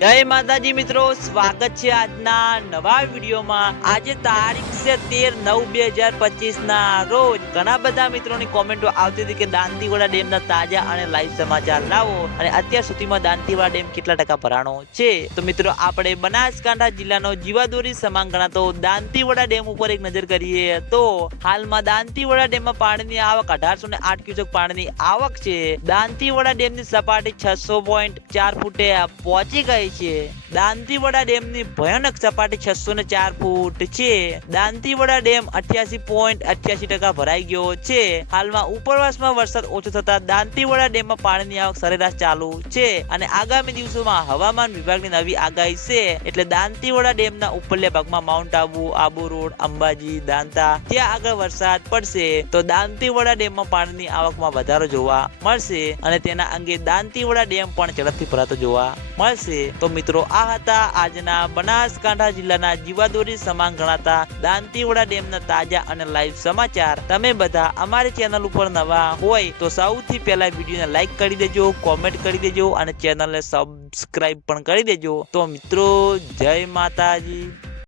જય માતાજી મિત્રો, સ્વાગત છે આજના નવા વિડીયોમાં. આજે તારીખ છે તેર નવ બે હજાર પચીસ ના રોજ ઘણા બધા મિત્રોની કોમેન્ટો આવતી હતી કે દાંતીવાડા ડેમ ના તાજા અને લાઈવ સમાચાર લાવો. અને અત્યાર સુધીમાં દાંતીવાડા ડેમ કેટલા ટકા ભરાણો છે? તો મિત્રો, આપણે બનાસકાંઠા જિલ્લાનો જીવાદોરી સમાન ગણાતો દાંતીવાડા ડેમ ઉપર એક નજર કરીએ તો હાલમાં દાંતીવાડા ડેમમાં પાણીની આવક અઢારસો ને આઠ ક્યુસેક પાણીની આવક છે. દાંતીવાડા ડેમની સપાટી છસો પોઈન્ટ ચાર ફૂટે પહોંચી ગઈ છે. દાંતીવાડા ડેમની ભયાનક સપાટી છસો ને ચાર ફૂટ છે. દાંતીવાડા ડેમ અઠ્યાસી પોઈન્ટ અઠ્યાસી ટકા ભરાઈ ગયો છે. હાલમાં ઉપરવાસમાં વરસાદ ઓછો થતા દાંતીવાડા ડેમમાં પાણીની આવક સરેરાશ ચાલુ છે અને આગામી દિવસોમાં હવામાન વિભાગની નવી આગાહી છે. એટલે દાંતીવાડા ડેમના ઉપરલા ભાગમાં માઉન્ટ આબુ આબુ રોડ, અંબાજી, દાંતા, ત્યાં આગળ વરસાદ પડશે. તો દાંતીવાડા ડેમમાં પાણીની આવકમાં વધારો જોવા મળશે અને તેના અંગે દાંતીવાડા ડેમ પણ ઝડપથી ભરાતો જોવા મળશે. તો મિત્રો, આ હતા આજના બનાસકાંઠા જિલ્લાના જીવાદોરી સમાન ગણાતા દાંતીવાડા ડેમના તાજા અને લાઈવ સમાચાર. તમે બધા અમારી ચેનલ ઉપર નવા હોય તો સૌથી પહેલા વિડીયોને લાઈક કરી દેજો કોમેન્ટ કરી દેજો અને ચેનલને સબસ્ક્રાઇબ પણ કરી દેજો. તો મિત્રો, જય માતાજી.